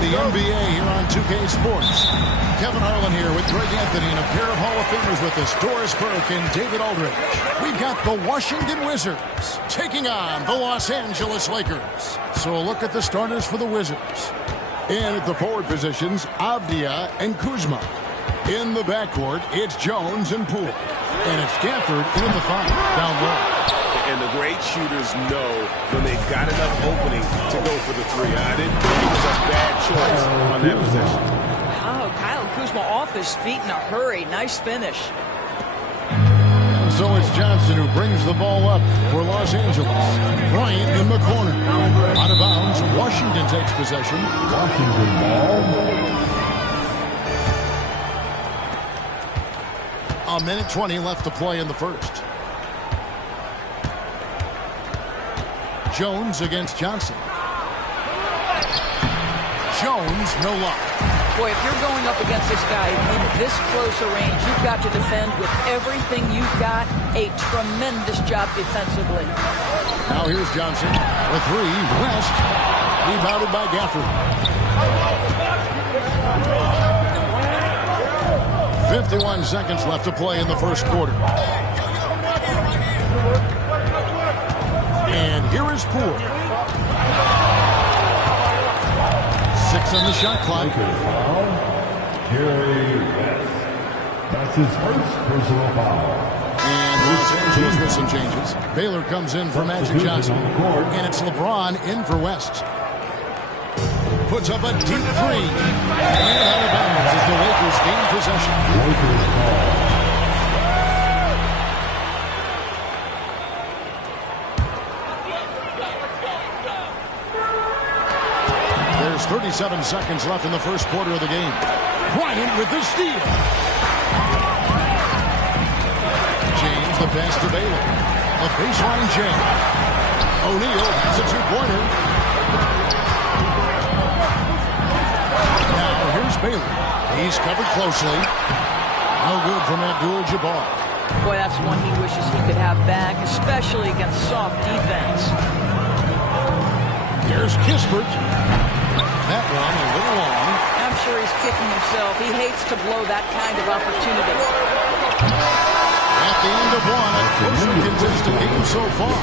the NBA here on 2K Sports. Kevin Harlan here with Greg Anthony and a pair of Hall of Famers with us, Doris Burke and David Aldridge. We've got the Washington Wizards taking on the Los Angeles Lakers. So a look at the starters for the Wizards. And at the forward positions, Avdia and Kuzma. In the backcourt, it's Jones and Poole. And it's Gafford in at the 5, down low. And the great shooters know when they've got enough opening to go for the 3. I didn't think it was a bad choice on that possession. Oh, Kyle Kuzma off his feet in a hurry. Nice finish. And so it's Johnson who brings the ball up for Los Angeles. Bryant in the corner. Out of bounds, Washington takes possession. Washington ball. A minute 20 left to play in the first. Jones against Johnson. Jones, no luck. Boy, if you're going up against this guy in this close a range, you've got to defend with everything you've got. A tremendous job defensively. Now here's Johnson. The 3, West. Rebounded by Gafford. 51 seconds left to play in the first quarter. And here is Poole. 6 on the shot clock. That's his first personal foul. And Los Angeles with some changes. Baylor comes in for Magic Johnson. And it's LeBron in for West. Puts up a deep 3. And out of bounds as the Lakers gain possession. There's 37 seconds left in the first quarter of the game. Bryant with the steal. James the pass to Baylor. A baseline jam. O'Neal has a 2-pointer. Now here's Baylor. He's covered closely. No good from Abdul-Jabbar. Boy, that's one he wishes he could have back, especially against soft defense. Here's Kispert. That one a little long. I'm sure he's kicking himself. He hates to blow that kind of opportunity. At the end of one, a closer contested game so far.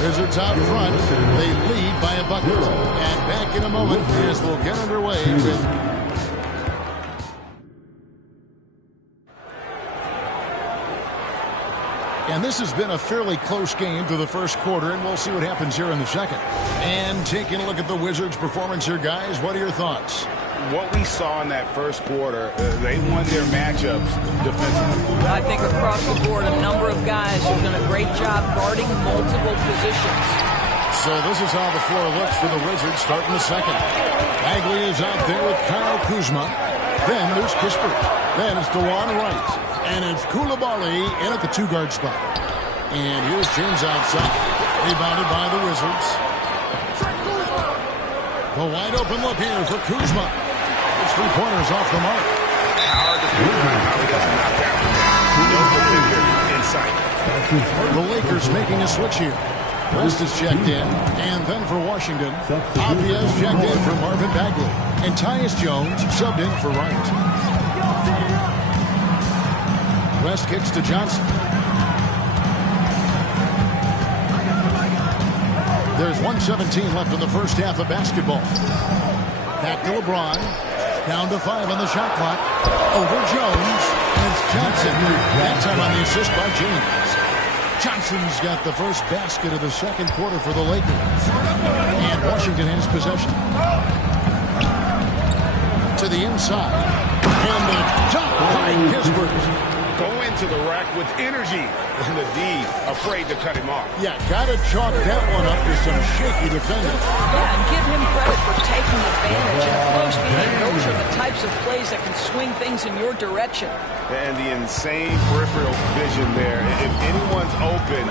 Wizards out front. They lead by a bucket. And back in a moment as we'll get underway with... And this has been a fairly close game through the first quarter, and we'll see what happens here in the second. And taking a look at the Wizards' performance here, guys, what are your thoughts? What we saw in that first quarter, they won their matchups defensively. I think across the board, a number of guys have done a great job guarding multiple positions. So this is how the floor looks for the Wizards starting the second. Bagley is out there with Kyle Kuzma. Then there's Kispert. Then it's DeJuan Wright. And it's Coulibaly in at the 2-guard spot. And here's James outside. Rebounded by the Wizards. The wide open look here for Kuzma. It's 3-pointers off the mark. Hard to figure out how he doesn't knock that one down. He knows the figure in sight. The Lakers making a switch here. West is checked in. And then for Washington, Aviez checked in for Marvin Bagley. And Tyus Jones subbed in for Wright. West kicks to Johnson. There's 1:17 left in the first half of basketball. Back to LeBron. Down to 5 on the shot clock. Over Jones. And it's Johnson. That time on the assist by James. Johnson's got the first basket of the second quarter for the Lakers. And Washington has possession. To the inside. And the top by Kispert. Go into the rack with energy. And the D afraid to cut him off. Yeah, got to chalk that one up to some shaky defending. Yeah, and give him credit for taking advantage. In a close game, those are the types of plays that can swing things in your direction. And the insane peripheral vision there. If anyone's open,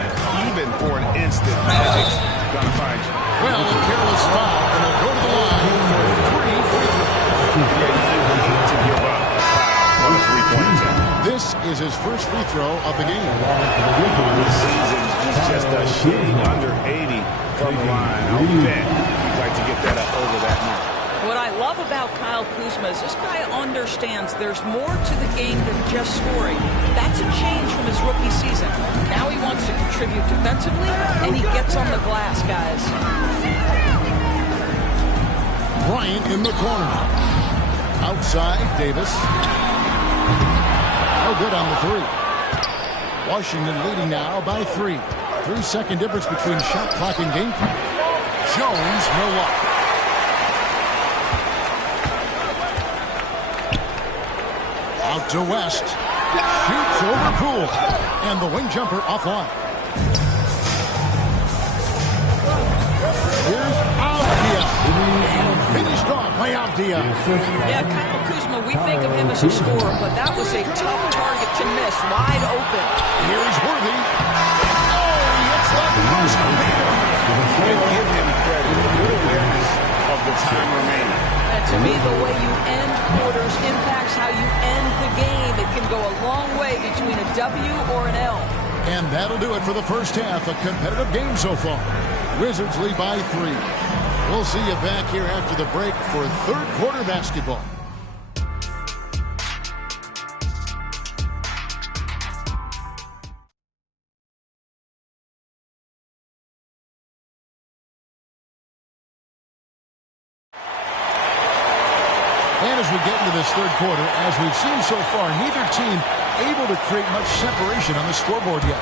even for an instant, Magic's gonna find you. Well, a careless foul, and they'll go to the line for 3 free throws. To give up a foul on a 3-point attempt. This is his first free throw of the game. This season, he's just a shade under 80 from the line. I'll bet he'd like to get that up over that mark. What I love love about Kyle Kuzma is this guy understands there's more to the game than just scoring. That's a change from his rookie season. Now he wants to contribute defensively, and he gets on the glass, guys. Bryant in the corner. Outside, Davis. No good on the three. Washington leading now by 3. 3-second difference between shot clock and game clock. Jones, no luck. Out to West. Shoots over Poole. And the wing jumper offline. Here's Avdia. And finished off by Avdia. Yeah, Kyle Kuzma, we think of him as a scorer, but that was a tough target to miss. Wide open. Here's Worthy. Oh, he hits the post. And give him credit. Good awareness of the time remaining. And to me, the way you end quarters impacts how you end the game. It can go a long way between a W or an L. And that'll do it for the first half. A competitive game so far. Wizards lead by 3. We'll see you back here after the break for third quarter basketball. And as we get into this third quarter, as we've seen so far, neither team able to create much separation on the scoreboard yet.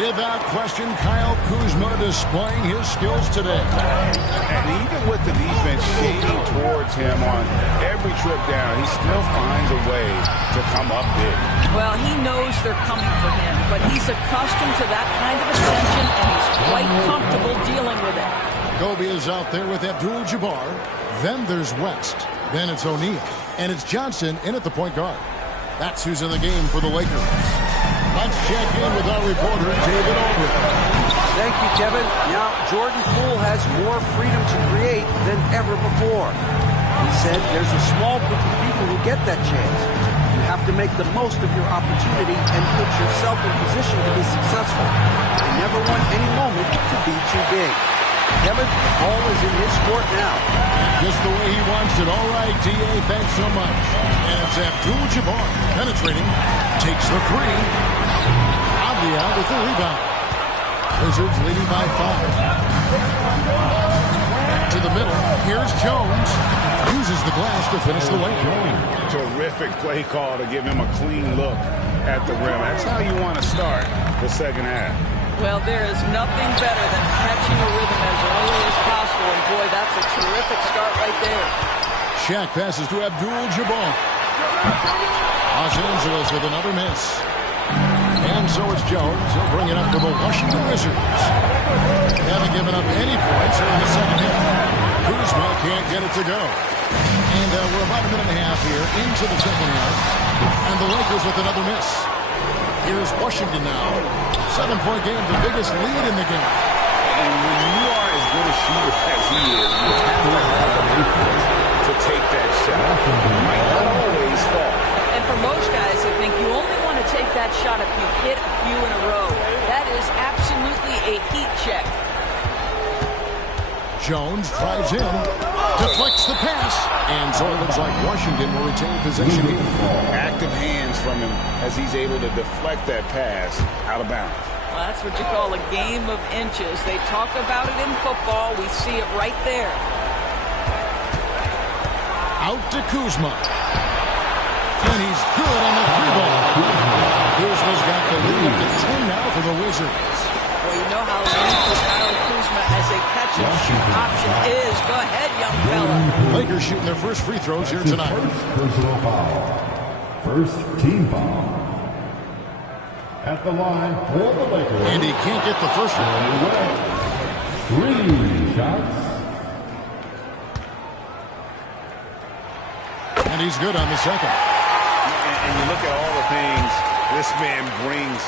Without question, Kyle Kuzma displaying his skills today. And even with the defense shading towards him on every trip down, he still finds a way to come up big. Well, he knows they're coming for him, but he's accustomed to that kind of attention, and he's quite comfortable dealing with it. Kobe is out there with Abdul-Jabbar. Then there's West. Then it's O'Neal. And it's Johnson in at the point guard. That's who's in the game for the Lakers. Let's check in with our reporter, David Aldridge. Thank you, Kevin. Now, Jordan Poole has more freedom to create than ever before. He said there's a small group of people who get that chance. You have to make the most of your opportunity and put yourself in position to be successful. They never want any moment to be too big. Kevin, the ball is in his court now. Just the way he wants it. All right, D.A., thanks so much. And it's Abdul-Jabbar penetrating. Takes the three. Avdia with the rebound. Wizards leading by 5. To the middle. Here's Jones. Uses the glass to finish the layup. Terrific play call to give him a clean look at the rim. That's how you want to start the second half. Well, there is nothing better than catching a rhythm as early as possible. And, boy, that's a terrific start right there. Shaq passes to Abdul-Jabbar. Los Angeles with another miss. And so it's Jones. He'll bring it up for the Washington Wizards. They haven't given up any points here in the second half. Kuzma can't get it to go. And we're about a minute and a half here into the second half. And the Lakers with another miss. Here's Washington now. 7-point game, the biggest lead in the game. And when you are as good a shooter as he is, you have to have the confidence to take that shot. It might not always fall. And for most guys, I think you only want to take that shot if you hit a few in a row. That is absolutely a heat check. Jones drives in, deflects the pass, and so it looks like Washington will retain possession here. Active hands from him as he's able to deflect that pass out of bounds. Well, that's what you call a game of inches. They talk about it in football. We see it right there. Out to Kuzma. And he's good on the three ball. Kuzma's got the lead up to 10 now for the Wizards. Well, you know how lethal Kyle Kuzma as a catch-and-shoot option is. Go ahead, young fella. Lakers shooting their first free throws here tonight. First personal foul. First team foul. At the line for the Lakers. And he can't get the first one. 3 shots. And he's good on the second. And you look at all the things this man brings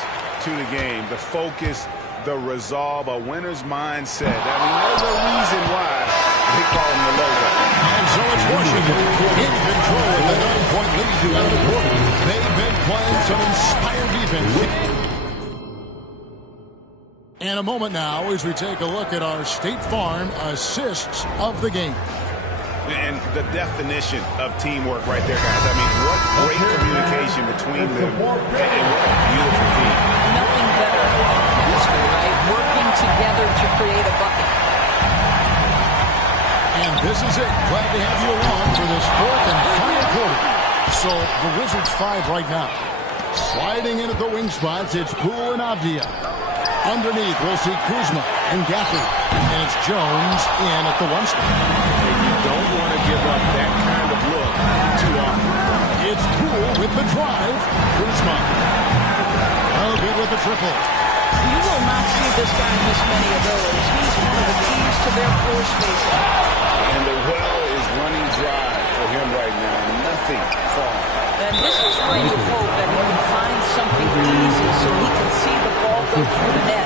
to the game. The focus, the resolve, a winner's mindset. I mean, there's a reason why they call him the logo. And so it's Washington in control of the 9-point lead throughout the quarter. They've been playing some inspired defense. And a moment now as we take a look at our State Farm assists of the game. And the definition of teamwork right there, guys. I mean, what great communication between them, and what a beautiful feat. Nothing better than chemistry, right? Working together to create a bucket. And this is it. Glad to have you along for this fourth and final quarter. So the Wizards 5 right now. Sliding in at the wing spots, it's Poole and Avdia. Underneath, we'll see Kuzma and Gafford. And it's Jones in at the 1 spot. You don't want to give up that kind of look too often. It's Poole with the drive. Kuzma. Oh, good with the triple. You will not see this guy miss many of those. He's one of the keys to their floor spacing. And the well is running dry for him right now. Nothing falling. And this is where you hope that he can find something easy so he can see the ball go through the net.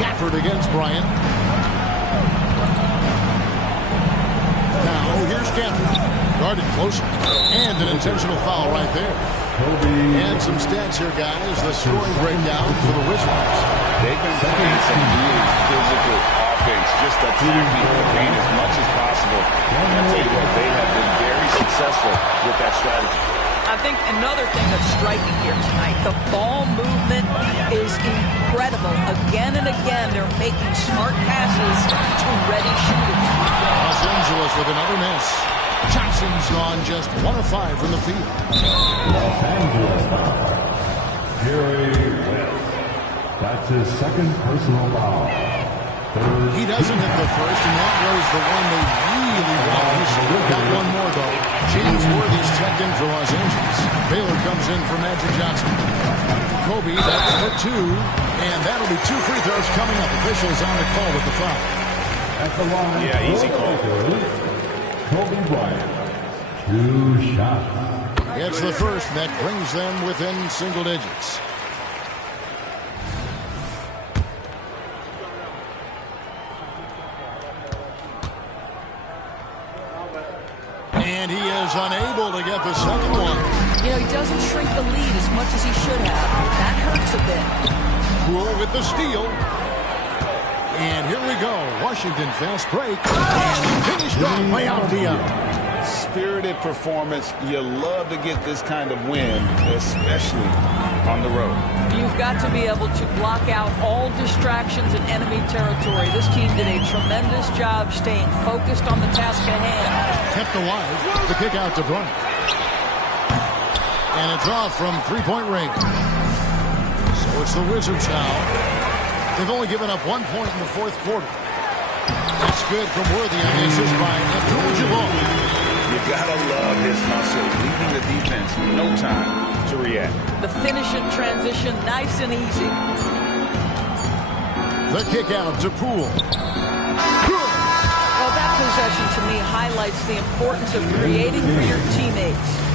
Gafford against Bryant. Now, here's Gafford. Guarded close. And an intentional foul right there. And some stats here, guys. The scoring breakdown for the Wizards. They've been playing some really physical offense, just attacking the paint as much as possible. And I'll tell you what, they have been very successful with that strategy. I think another thing that's striking here tonight, the ball movement is incredible. Again and again, they're making smart passes to ready shooters. Los Angeles with another miss. Johnson's gone just 1 of 5 from the field. Los Angeles foul. Jerry West. That's his second personal foul. He doesn't hit the first, and that was the one they really wanted. Got one more, though. James Worthy's checked in for Los Angeles. Baylor comes in for Magic Johnson. Kobe, that's for 2, and that'll be 2 free throws coming up. Officials on the call with the foul. At the line, Yeah, easy call. Kobe Bryant. 2 shots. It's the first that brings them within single digits. And he is unable to get the second one. You know, he doesn't shrink the lead as much as he should have. That hurts a bit. Poole with the steal. And here we go. Washington fast break. And finished off by Avdia. Spirited performance. You love to get this kind of win, especially on the road. You've got to be able to block out all distractions in enemy territory. This team did a tremendous job staying focused on the task at hand. Kept alive. The kick out to Bryant. And it's off from three-point range. So it's the Wizards now. They've only given up 1 point in the fourth quarter. That's good from Worthy on the assist by Abdul-Jabbar. You gotta love his muscle, leaving the defense no time to react. The finish in transition, nice and easy. The kick out to Poole. Well, that possession to me highlights the importance of creating for your teammates.